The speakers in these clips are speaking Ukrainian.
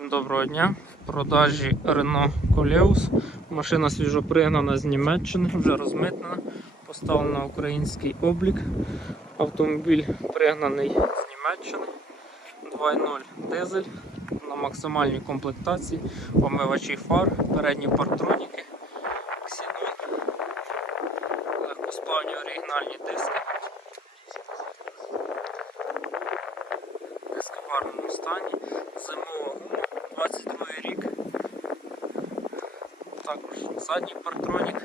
Всім доброго дня. В продажі Renault Coleus. Машина свіжопригнана з Німеччини, вже розмитнена, поставлена на український облік. Автомобіль пригнаний з Німеччини. 2.0 дизель на максимальній комплектації, омивачі фар, передні партроніки, ксенон, легкосплавні оригінальні диски. Диски в гарному стані, зимова гума, 22 рік. Також задній партронік.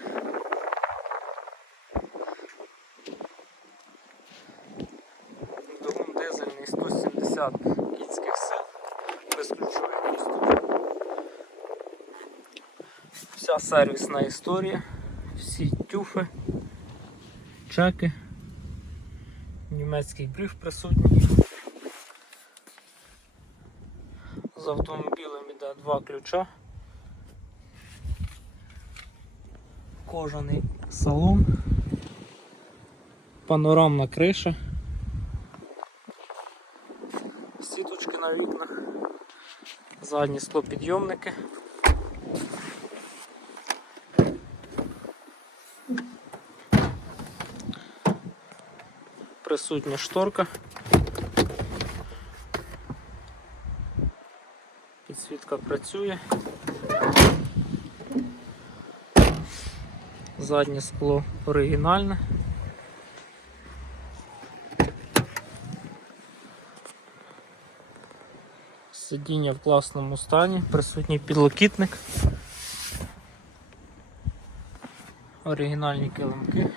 Двигун дизельний 170 кінських сил, безключовий доступ. Вся сервісна історія, всі тюфи, чеки, німецький бриф присутній. З автомобілем іде два ключа. Кожаний салон, панорамна криша, сіточки на вікнах, задні склопідйомники. Присутня шторка. Підсвітка працює. Заднє скло оригінальне. Сидіння в класному стані, присутній підлокітник. Оригінальні килимки.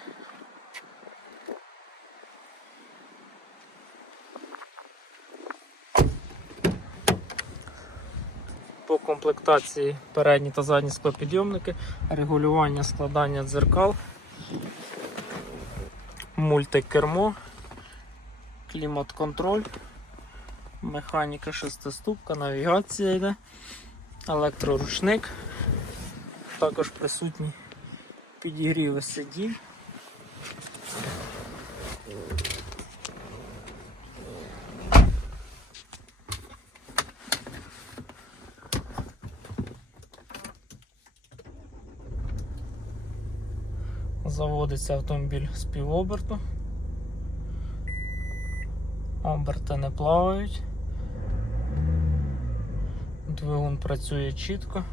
По комплектації передні та задні склопідйомники, регулювання складання дзеркал, мультикермо, клімат-контроль, механіка шестиступка, навігація йде, електроручник, також присутні підігріви сидінь. Заводиться автомобіль з півоберту. Оберти не плавають. Двигун працює чітко.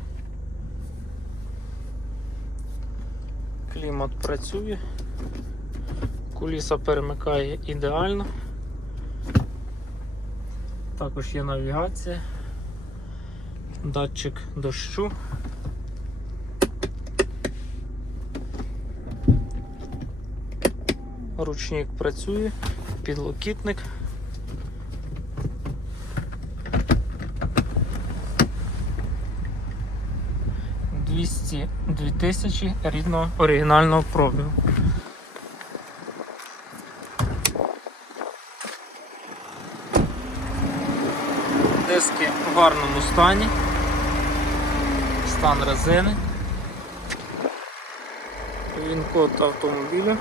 Клімат працює. Куліса перемикає ідеально. Також є навігація, датчик дощу. Ручник працює, підлокітник. Двісті дві тисячі рідного оригінального пробігу. Диски в гарному стані. Стан резини. Він код автомобіля.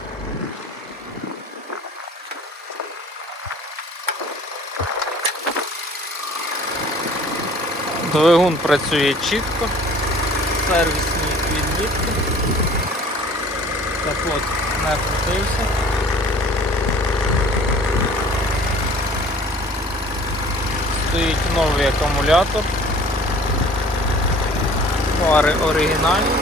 Двигун працює чітко, сервісні відмітки, капот не крутився. Стоїть новий акумулятор, фари оригінальні.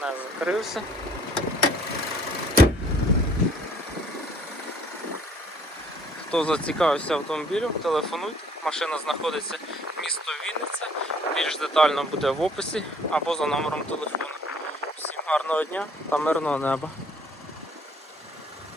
Не закрився. Хто зацікавився автомобілем, телефонуйте. Машина знаходиться в місто Вінниця. Більш детально буде в описі або за номером телефону. Всім гарного дня та мирного неба.